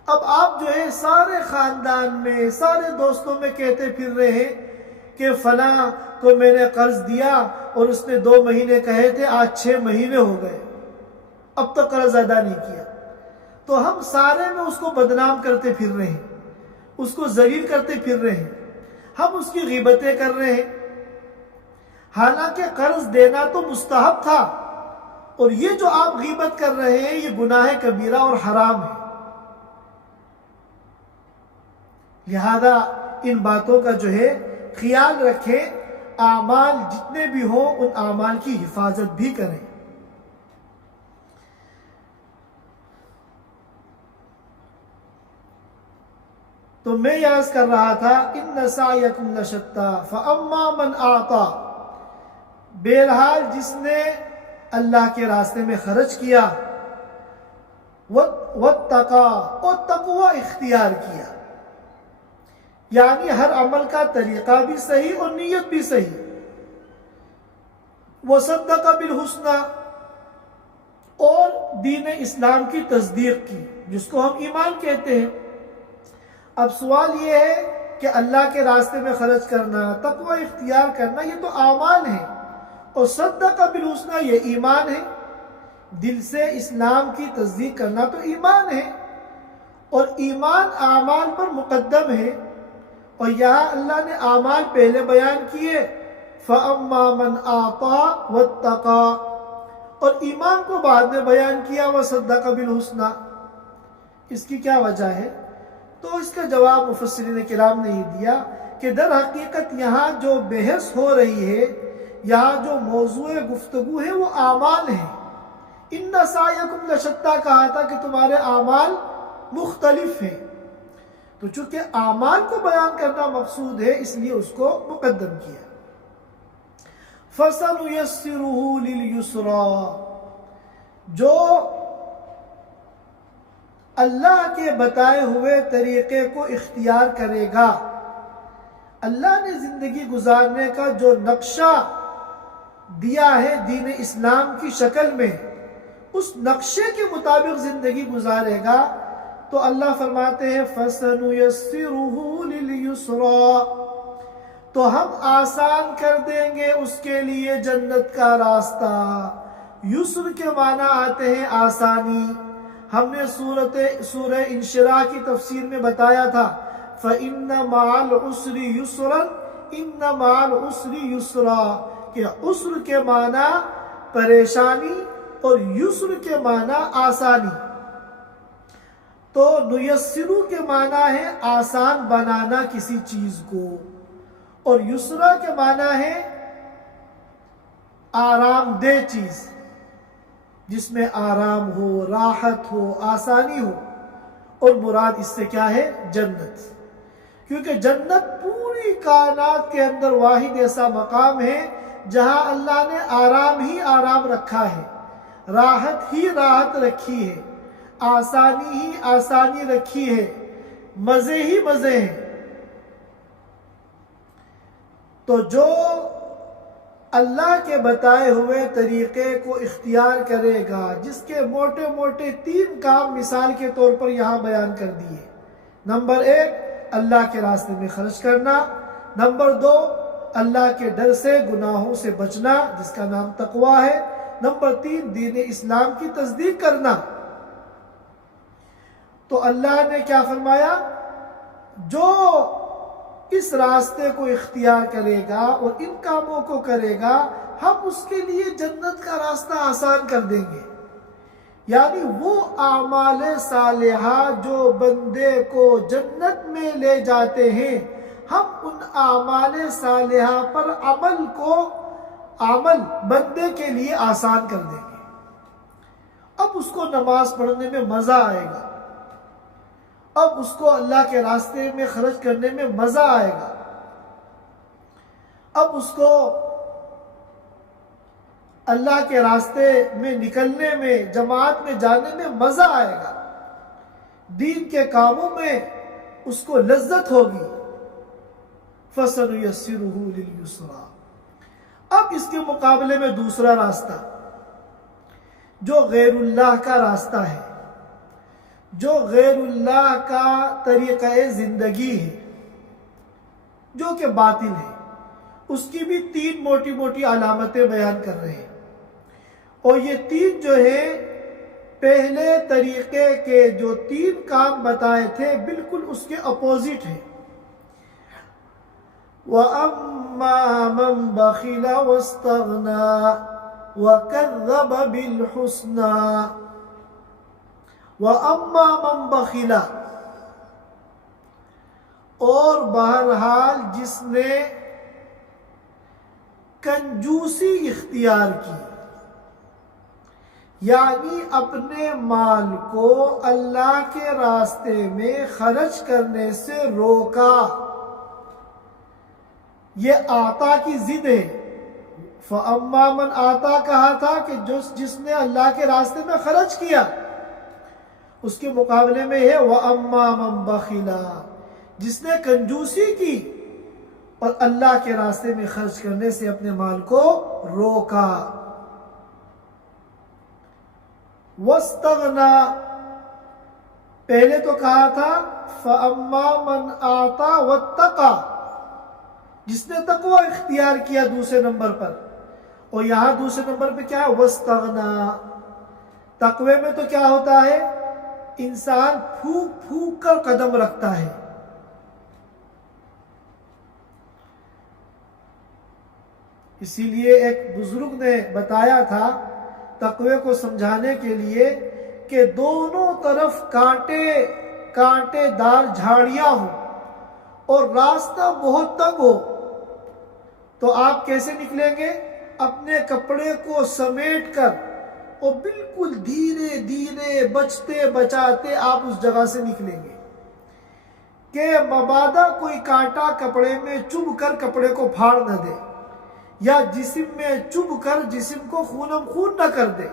اب آپ جو ہے سارے خاندان میں، سارے دوستوں میں کہتے پھر رہے ہیں کہ فلاں کو میں نے قرض دیا اور اس نے 2 مہینے کہے تھے، آج 6 مہینے ہو گئے، اب تک قرض ادا نہیں کیا۔ تو ہم سارے میں اس کو بدنام کرتے پھر رہے ہیں، اس کو ذلیل کرتے پھر رہے ہیں، ہم اس کی غیبتیں کر رہے ہیں، حالانکہ قرض دینا تو مستحب تھا، اور یہ جو آپ غیبت کر رہے ہیں یہ گناہ کبیرہ اور حرام ہے۔ لہذا ان باتوں کا جو ہے خیال رکھیں، اعمال جتنے بھی ہوں ان اعمال کی حفاظت بھی کریں۔ تو میں یاد کر رہا تھا ان سعیکم لشتی فاما من اعطی، بہرحال جس نے اللہ کے راستے میں خرچ کیا، واتقی، اور تقوی اختیار کیا، یعنی ہر عمل کا طریقہ بھی صحیح اور نیت بھی صحیح، وصدق بالحسنی، اور دین اسلام کی تصدیق کی، جس کو ہم ایمان کہتے ہیں۔ اب سوال یہ ہے کہ اللہ کے راستے میں خرچ کرنا، تقوی اختیار کرنا، یہ تو اعمال ہیں، اور صدق بالحسنی یہ ایمان ہے، دل سے اسلام کی تصدیق کرنا تو ایمان ہے، اور ایمان اعمال پر مقدم ہے، اور یہاں اللہ نے اعمال پہلے بیان کیے، فَأَمَّا مَنْ أَعْطَى وَاتَّقَى، اور ایمان کو بعد میں بیان کیا، وَصَدَّقَ بِالْحُسْنَى۔ اس کی کیا وجہ ہے؟ تو اس کا جواب مفسرین کرام نے یہ دیا کہ در حقیقت یہاں جو بحث ہو رہی ہے، یہاں جو موضوع گفتگو ہے وہ اعمال ہیں۔ ان سعیکم لشتی کہا تھا کہ تمہارے اعمال مختلف ہیں، تو چونکہ اعمال کو بیان کرنا مقصود ہے اس لیے اس کو مقدم کیا۔ فَسَنُيَسِّرُهُ لِلْيُسْرَى، جو اللہ کے بتائے ہوئے طریقے کو اختیار کرے گا، اللہ نے زندگی گزارنے کا جو نقشہ دیا ہے دین اسلام کی شکل میں، اس نقشے کے مطابق زندگی گزارے گا تو اللہ فرماتے ہیں فَسَنُيَسِّرُهُ لِلْيُسْرَى، تو ہم آسان کر دیں گے اس کے لیے جنت کا راستہ۔ یسر کے معنی آتے ہیں آسانی، ہم نے سورہ انشراح کی تفسیر میں بتایا تھا فَإِنَّ مَعَ الْعُسْرِ يُسْرًا إِنَّ مَعَ الْعُسْرِ يُسْرًا، کہ عسر کے معنی پریشانی اور یسر کے معنی آسانی۔ تو نیسرو کے معنی ہے آسان بنانا کسی چیز کو، اور یسرا کے معنی ہے آرام دہ چیز، جس میں آرام ہو، راحت ہو، آسانی ہو، اور مراد اس سے کیا ہے؟ جنت، کیونکہ جنت پوری کائنات کے اندر واحد ایسا مقام ہے جہاں اللہ نے آرام ہی آرام رکھا ہے، راحت ہی راحت رکھی ہے، آسانی ہی آسانی رکھی ہے، مزے ہی مزے ہیں۔ تو جو اللہ کے بتائے ہوئے طریقے کو اختیار کرے گا، جس کے موٹے موٹے 3 کام مثال کے طور پر یہاں بیان کر دیے، نمبر 1 اللہ کے راستے میں خرچ کرنا، نمبر 2 اللہ کے ڈر سے گناہوں سے بچنا جس کا نام تقوی ہے، نمبر 3 دین اسلام کی تصدیق کرنا۔ تو اللہ نے کیا فرمایا؟ جو اس راستے کو اختیار کرے گا اور ان کاموں کو کرے گا، ہم اس کے لیے جنت کا راستہ آسان کر دیں گے۔ یعنی وہ اعمال صالحہ جو بندے کو جنت میں لے جاتے ہیں، ہم ان اعمال صالحہ پر عمل بندے کے لیے آسان کر دیں گے۔ اب اس کو نماز پڑھنے میں مزہ آئے گا، اب اس کو اللہ کے راستے میں خرچ کرنے میں مزہ آئے گا، اب اس کو اللہ کے راستے میں نکلنے میں، جماعت میں جانے میں مزہ آئے گا، دین کے کاموں میں اس کو لذت ہوگی۔ فَسَنُيَسِّرُهُ لِلْيُسْرَىٰ۔ اب اس کے مقابلے میں دوسرا راستہ جو غیر اللہ کا راستہ ہے، جو غیر اللہ کا طریقہ زندگی ہے، جو کہ باطل ہے، اس کی بھی 3 موٹی موٹی علامتیں بیان کر رہے ہیں، اور یہ 3 جو ہے پہلے طریقے کے جو 3 کام بتائے تھے بالکل اس کے اپوزٹ ہیں۔ وَأَمَّا مَن بَخِلَ وَاسْتَغْنَىٰ وَكَذَّبَ بِالْحُسْنَىٰ۔ وَأَمَّا مَن بَخِلَ، اور بہرحال جس نے کنجوسی اختیار کی، یعنی اپنے مال کو اللہ کے راستے میں خرچ کرنے سے روکا، یہ آتا کی ضد ہے۔ فَأَمَّا مَنْ آتا کہا تھا کہ جس نے اللہ کے راستے میں خرچ کیا، اس کے مقابلے میں ہے وَأَمَّا مَنْ بَخِلَ، جس نے کنجوسی کی اور اللہ کے راستے میں خرچ کرنے سے اپنے مال کو روکا۔ وَاسْتَغْنَىٰ، پہلے تو کہا تھا فَأَمَّا مَنْ آتَىٰ وَاتَّقَىٰ، جس نے تقوی اختیار کیا دوسرے نمبر پر، اور یہاں دوسرے نمبر پہ کیا ہے؟ وَاسْتَغْنَىٰ۔ تقوی میں تو کیا ہوتا ہے؟ انسان پھونک پھونک کر قدم رکھتا ہے، اسی لیے ایک بزرگ نے بتایا تھا تقوی کو سمجھانے کے لیے کہ دونوں طرف کانٹے دار جھاڑیاں ہوں اور راستہ بہت تنگ ہو تو آپ کیسے نکلیں گے؟ اپنے کپڑے کو سمیٹ کر اور بالکل دھیرے دھیرے بچتے بچاتے آپ اس جگہ سے نکلیں گے کہ مبادا کوئی کانٹا کپڑے میں چبھ کر کپڑے کو پھاڑ نہ دے، یا جسم میں چبھ کر جسم کو خونم خون نہ کر دے۔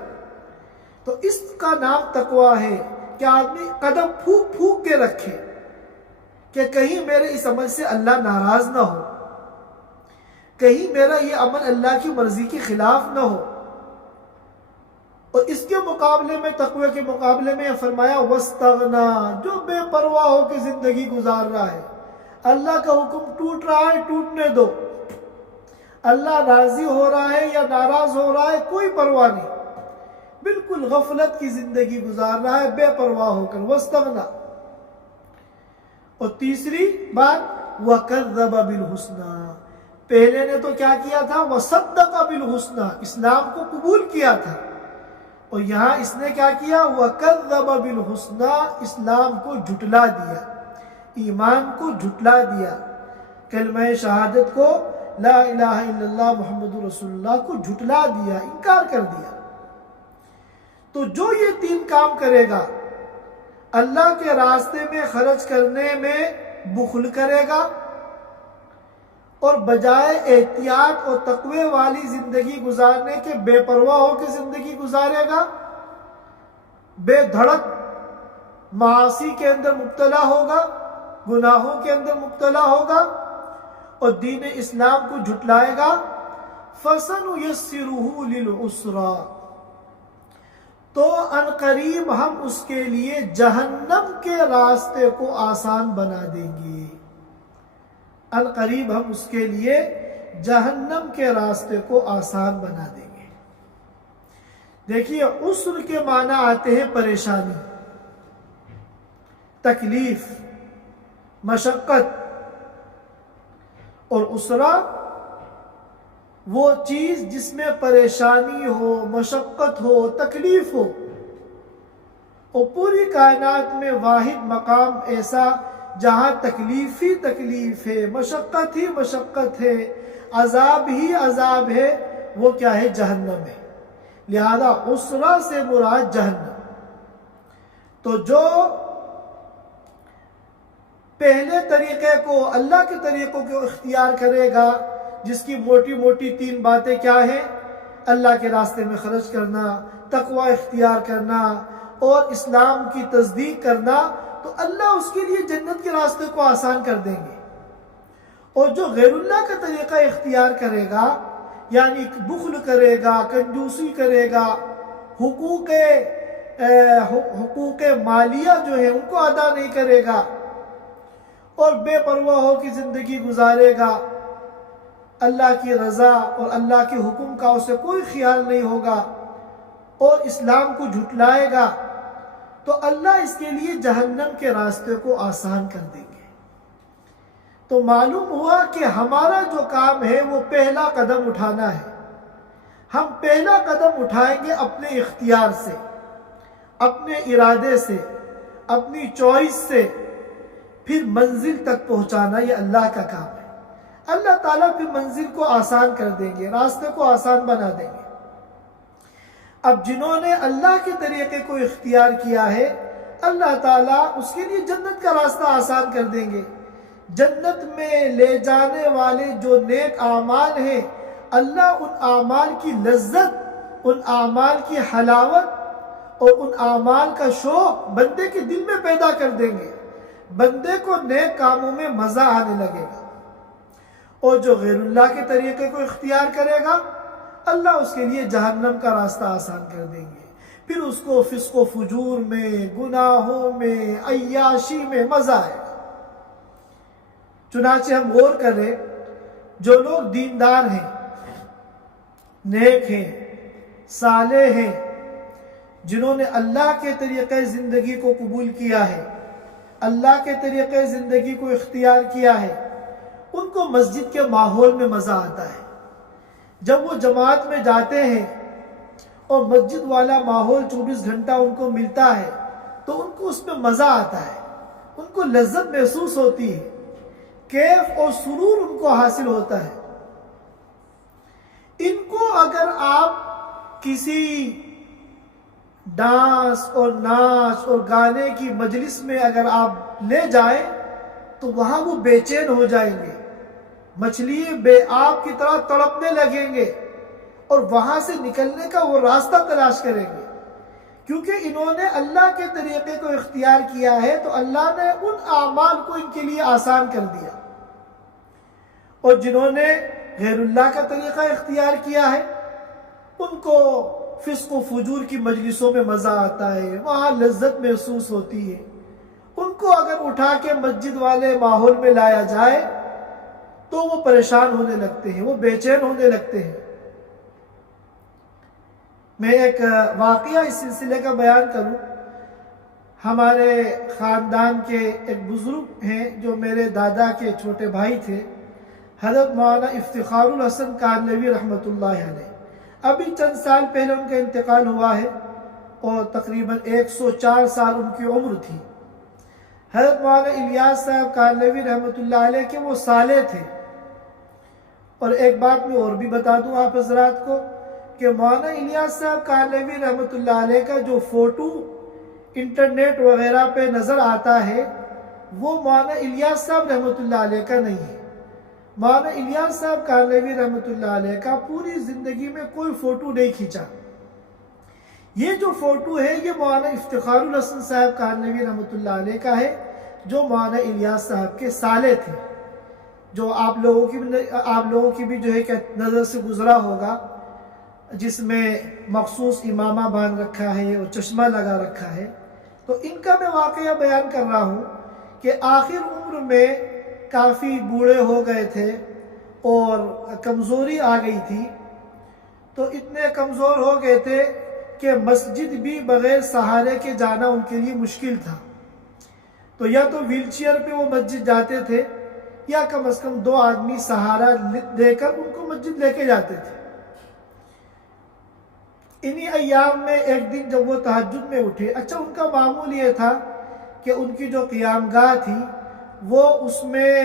تو اس کا نام تقوی ہے کہ آدمی قدم پھونک پھونک کے رکھے کہ کہیں میرے اس عمل سے اللہ ناراض نہ ہو، کہیں میرا یہ عمل اللہ کی مرضی کے خلاف نہ ہو۔ اور اس کے مقابلے میں، تقوی کے مقابلے میں فرمایا وَاسْتَغْنَىٰ، جو بے پرواہ ہو کے زندگی گزار رہا ہے، اللہ کا حکم ٹوٹ رہا ہے ٹوٹنے دو، اللہ راضی ہو رہا ہے یا ناراض ہو رہا ہے کوئی پرواہ نہیں، بالکل غفلت کی زندگی گزار رہا ہے بے پرواہ ہو کر، وَاسْتَغْنَىٰ۔ اور تیسری بات وَكَذَّبَ بِالْحُسْنَىٰ، پہلے نے تو کیا کیا تھا؟ وَصَدَّقَ بِالْحُسْنَىٰ، اسلام کو قبول کیا تھا، اور یہاں اس نے کیا کیا؟ وَكَذَّبَ بِالْحُسْنَىٰ، اسلام کو جھٹلا دیا، ایمان کو جھٹلا دیا، کلمہ شہادت کو، لا الہ الا اللہ محمد رسول اللہ کو جھٹلا دیا، انکار کر دیا۔ تو جو یہ 3 کام کرے گا، اللہ کے راستے میں خرچ کرنے میں بخل کرے گا، اور بجائے احتیاط اور تقوی والی زندگی گزارنے کے بے پرواہ ہو کے زندگی گزارے گا، بے دھڑک معاصی کے اندر مبتلا ہوگا، گناہوں کے اندر مبتلا ہوگا، اور دین اسلام کو جھٹلائے گا، فَسَنُيَسِّرُهُ لِلْعُسْرَىٰ، تو عنقریب ہم اس کے لیے جہنم کے راستے کو آسان بنا دیں گے، عنقریب ہم اس کے لیے جہنم کے راستے کو آسان بنا دیں گے۔ دیکھیے، عسر کے معنی آتے ہیں پریشانی، تکلیف، مشقت، اور عسرہ وہ چیز جس میں پریشانی ہو، مشقت ہو، تکلیف ہو، اور پوری کائنات میں واحد مقام ایسا جہاں تکلیف ہی تکلیف ہے، مشقت ہی مشقت ہے، عذاب ہی عذاب ہے، وہ کیا ہے؟ جہنم ہے۔ لہذا عسرہ سے مراد جہنم۔ تو جو پہلے طریقے کو، اللہ کے طریقوں کو اختیار کرے گا، جس کی موٹی موٹی 3 باتیں کیا ہیں؟ اللہ کے راستے میں خرچ کرنا، تقوی اختیار کرنا اور اسلام کی تصدیق کرنا، تو اللہ اس کے لیے جنت کے راستے کو آسان کر دیں گے۔ اور جو غیر اللہ کا طریقہ اختیار کرے گا، یعنی بخل کرے گا، کنجوسی کرے گا، حقوق مالیہ جو ہے ان کو ادا نہیں کرے گا اور بے پرواہ کی زندگی گزارے گا، اللہ کی رضا اور اللہ کے حکم کا اسے کوئی خیال نہیں ہوگا اور اسلام کو جھٹلائے گا، تو اللہ اس کے لیے جہنم کے راستے کو آسان کر دیں گے۔ تو معلوم ہوا کہ ہمارا جو کام ہے وہ پہلا قدم اٹھانا ہے۔ ہم پہلا قدم اٹھائیں گے اپنے اختیار سے، اپنے ارادے سے، اپنی چوائس سے، پھر منزل تک پہنچانا یہ اللہ کا کام ہے۔ اللہ تعالیٰ پھر منزل کو آسان کر دیں گے، راستے کو آسان بنا دیں گے۔ اب جنہوں نے اللہ کے طریقے کو اختیار کیا ہے، اللہ تعالیٰ اس کے لیے جنت کا راستہ آسان کر دیں گے۔ جنت میں لے جانے والے جو نیک اعمال ہیں، اللہ ان اعمال کی لذت، ان اعمال کی حلاوت اور ان اعمال کا شوق بندے کے دل میں پیدا کر دیں گے۔ بندے کو نیک کاموں میں مزہ آنے لگے گا۔ اور جو غیر اللہ کے طریقے کو اختیار کرے گا، اللہ اس کے لیے جہنم کا راستہ آسان کر دیں گے۔ پھر اس کو فسق و فجور میں، گناہوں میں، عیاشی میں مزہ آئے گا۔ چنانچہ ہم غور کریں، جو لوگ دیندار ہیں، نیک ہیں، صالح ہیں، جنہوں نے اللہ کے طریقے زندگی کو قبول کیا ہے، اللہ کے طریقے زندگی کو اختیار کیا ہے، ان کو مسجد کے ماحول میں مزہ آتا ہے۔ جب وہ جماعت میں جاتے ہیں اور مسجد والا ماحول 24 گھنٹہ ان کو ملتا ہے تو ان کو اس میں مزہ آتا ہے، ان کو لذت محسوس ہوتی ہے، کیف اور سرور ان کو حاصل ہوتا ہے۔ ان کو اگر آپ کسی ڈانس اور ناچ اور گانے کی مجلس میں اگر آپ لے جائیں تو وہاں وہ بے چین ہو جائیں گے، مچھلی بے آب کی طرح تڑپنے لگیں گے اور وہاں سے نکلنے کا وہ راستہ تلاش کریں گے، کیونکہ انہوں نے اللہ کے طریقے کو اختیار کیا ہے تو اللہ نے ان اعمال کو ان کے لیے آسان کر دیا۔ اور جنہوں نے غیر اللہ کا طریقہ اختیار کیا ہے، ان کو فسق و فجور کی مجلسوں میں مزہ آتا ہے، وہاں لذت محسوس ہوتی ہے۔ ان کو اگر اٹھا کے مسجد والے ماحول میں لایا جائے تو وہ پریشان ہونے لگتے ہیں، وہ بے چین ہونے لگتے ہیں۔ میں ایک واقعہ اس سلسلے کا بیان کروں۔ ہمارے خاندان کے ایک بزرگ ہیں جو میرے دادا کے چھوٹے بھائی تھے، حضرت مولانا افتخار الحسن کانلوی رحمۃ اللہ علیہ۔ ابھی چند سال پہلے ان کا انتقال ہوا ہے اور تقریباً 104 سال ان کی عمر تھی۔ حضرت مولانا الیاس صاحب کانلوی رحمۃ اللہ علیہ کے وہ سالے تھے۔ اور ایک بات میں اور بھی بتا دوں آپ حضرات کو کہ مولانا الیاس صاحب کانلوی رحمۃ اللہ علیہ کا جو فوٹو انٹرنیٹ وغیرہ پہ نظر آتا ہے وہ مولانا الیاس صاحب رحمۃ اللہ علیہ کا نہیں ہے۔ مولانا الیاس صاحب کانلوی رحمۃ اللہ علیہ کا پوری زندگی میں کوئی فوٹو نہیں کھینچا۔ یہ جو فوٹو ہے یہ مولانا افتخار الحسن صاحب کانلوی رحمۃ اللہ علیہ کا ہے، جو مولانا الیاس صاحب کے سالے تھے، جو آپ لوگوں کی بھی جو ہے کہ نظر سے گزرا ہوگا، جس میں مخصوص امامہ باندھ رکھا ہے اور چشمہ لگا رکھا ہے۔ تو ان کا میں واقعہ بیان کر رہا ہوں کہ آخر عمر میں کافی بوڑھے ہو گئے تھے اور کمزوری آ گئی تھی، تو اتنے کمزور ہو گئے تھے کہ مسجد بھی بغیر سہارے کے جانا ان کے لیے مشکل تھا۔ تو یا تو ویل چیئر پہ وہ مسجد جاتے تھے یا کم از کم 2 آدمی سہارا دے کر ان کو مسجد لے کے جاتے تھے۔ انہی ایام میں ایک دن جب وہ تہجد میں اٹھے، اچھا ان کا معمول یہ تھا کہ ان کی جو قیام گاہ تھی وہ اس میں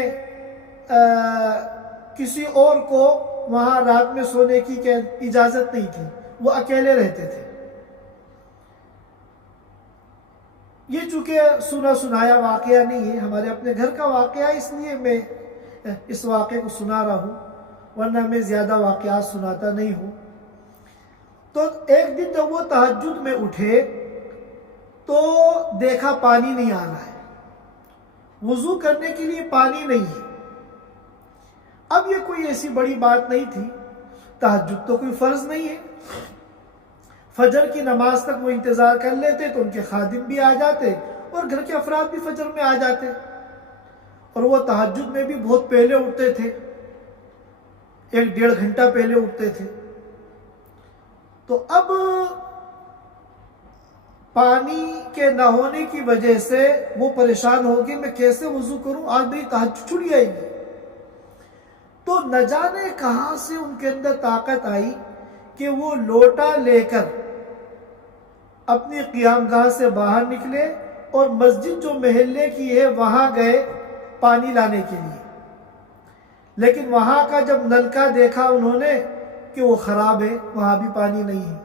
کسی اور کو وہاں رات میں سونے کی اجازت نہیں تھی، وہ اکیلے رہتے تھے۔ یہ چونکہ سنا سنایا واقعہ نہیں ہے، ہمارے اپنے گھر کا واقعہ، اس لیے میں اس واقعے کو سنا رہا ہوں۔ ورنہ میں زیادہ واقعات سناتا نہیں ہوں. تو ایک دن جب وہ تہجد میں اٹھے تو دیکھا پانی نہیں آ رہا ہے، وضو کرنے کے لیے پانی نہیں ہے. اب یہ کوئی ایسی بڑی بات نہیں تھی، تہجد تو کوئی فرض نہیں ہے. فجر کی نماز تک وہ انتظار کر لیتے تو ان کے خادم بھی آ جاتے اور گھر کے افراد بھی فجر میں آ جاتے، اور وہ تہجد میں بھی بہت پہلے اٹھتے تھے، 1-1.5 گھنٹہ پہلے اٹھتے تھے. تو اب پانی کے نہ ہونے کی وجہ سے وہ پریشان ہو گئے، میں کیسے وضو کروں، آج میری تہجد چھوٹ جائے گی. تو نہ جانے کہاں سے ان کے اندر طاقت آئی کہ وہ لوٹا لے کر اپنی قیام گاہ سے باہر نکلے اور مسجد جو محلے کی ہے وہاں گئے پانی لانے کے لیے. لیکن وہاں کا جب نلکا دیکھا انہوں نے کہ وہ خراب ہے، وہاں بھی پانی نہیں ہے.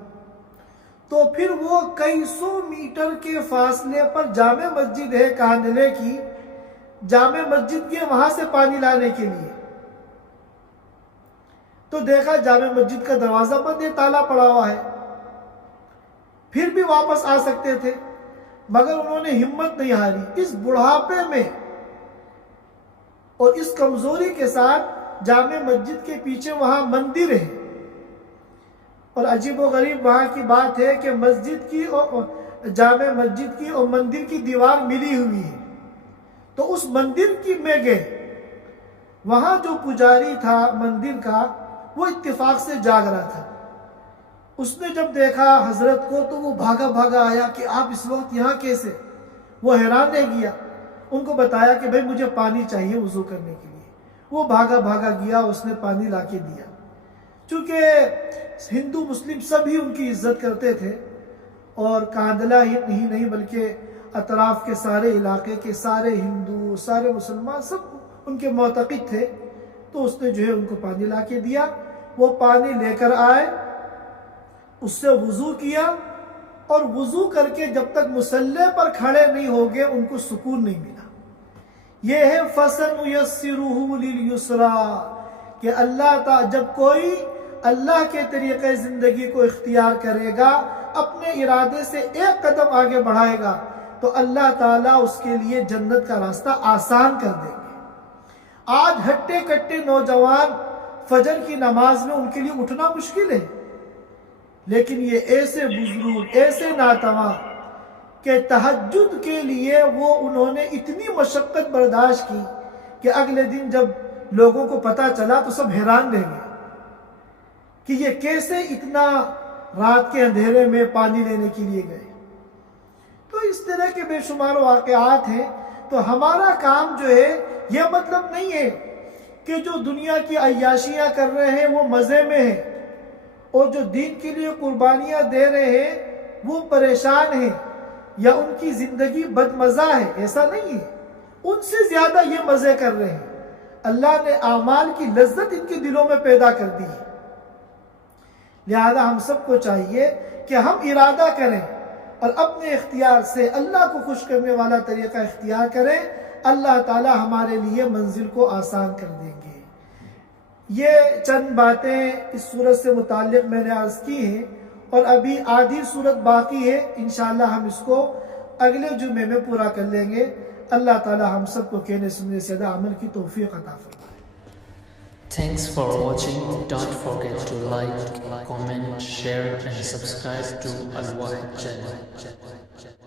تو پھر وہ کئی سو میٹر کے فاصلے پر جامع مسجد ہے کاندلے کی، جامع مسجد کے وہاں سے پانی لانے کے لیے. تو دیکھا جامع مسجد کا دروازہ بند ہے، تالا پڑا ہوا ہے. پھر بھی واپس آ سکتے تھے، مگر انہوں نے ہمت نہیں ہاری. اس بڑھاپے میں اور اس کمزوری کے ساتھ جامع مسجد کے پیچھے وہاں مندر ہے، اور عجیب و غریب وہاں کی بات ہے کہ مسجد کی اور جامع مسجد کی اور مندر کی دیوار ملی ہوئی ہے. تو اس مندر کی میں گئے، وہاں جو پجاری تھا مندر کا وہ اتفاق سے جاگ رہا تھا. اس نے جب دیکھا حضرت کو تو وہ بھاگا بھاگا آیا کہ آپ اس وقت یہاں کیسے. وہ حیران رہ گیا. ان کو بتایا کہ بھائی مجھے پانی چاہیے وضو کرنے کے لیے. وہ بھاگا بھاگا گیا، اس نے پانی لا کے دیا. چونکہ ہندو مسلم سب ہی ان کی عزت کرتے تھے، اور کاندلہ ہی نہیں بلکہ اطراف کے سارے علاقے کے سارے ہندو، سارے مسلمان سب ان کے معتقد تھے. تو اس نے جو ہے ان کو پانی لا کے دیا. وہ پانی لے کر آئے، اس سے وضو کیا، اور وضو کر کے جب تک مصلی پر کھڑے نہیں ہو گئے ان کو سکون نہیں ملا. یہ ہے فَسَنُيَسِّرُهُ لِلْيُسْرَى کہ اللہ تعالی جب کوئی اللہ کے طریقے زندگی کو اختیار کرے گا، اپنے ارادے سے ایک قدم آگے بڑھائے گا، تو اللہ تعالیٰ اس کے لیے جنت کا راستہ آسان کر دیں گے. آج ہٹے کٹے نوجوان فجر کی نماز میں ان کے لیے اٹھنا مشکل ہے، لیکن یہ ایسے بزرگ، ایسے ناتواں کہ تہجد کے لیے وہ انہوں نے اتنی مشقت برداشت کی کہ اگلے دن جب لوگوں کو پتہ چلا تو سب حیران رہ گئے کہ یہ کیسے اتنا رات کے اندھیرے میں پانی لینے کے لیے گئے. تو اس طرح کے بے شمار واقعات ہیں. تو ہمارا کام جو ہے یہ مطلب نہیں ہے کہ جو دنیا کی عیاشیاں کر رہے ہیں وہ مزے میں ہیں، اور جو دین کے لیے قربانیاں دے رہے ہیں وہ پریشان ہیں یا ان کی زندگی بدمزہ ہے. ایسا نہیں ہے، ان سے زیادہ یہ مزے کر رہے ہیں. اللہ نے اعمال کی لذت ان کے دلوں میں پیدا کر دی ہے. لہذا ہم سب کو چاہیے کہ ہم ارادہ کریں اور اپنے اختیار سے اللہ کو خوش کرنے والا طریقہ اختیار کریں. اللہ تعالی ہمارے لیے منزل کو آسان کر دیں گے. یہ چند باتیں اس سورت سے متعلق میں نے عرض کی ہیں، اور ابھی آدھی سورت باقی ہے. انشاءاللہ ہم اس کو اگلے جمعے میں پورا کر لیں گے. اللہ تعالی ہم سب کو کہنے سننے سے زیادہ عمل کی توفیق عطا فرمائے. Thanks for watching. Don't forget to like, comment, share and subscribe to Al Wahid channel.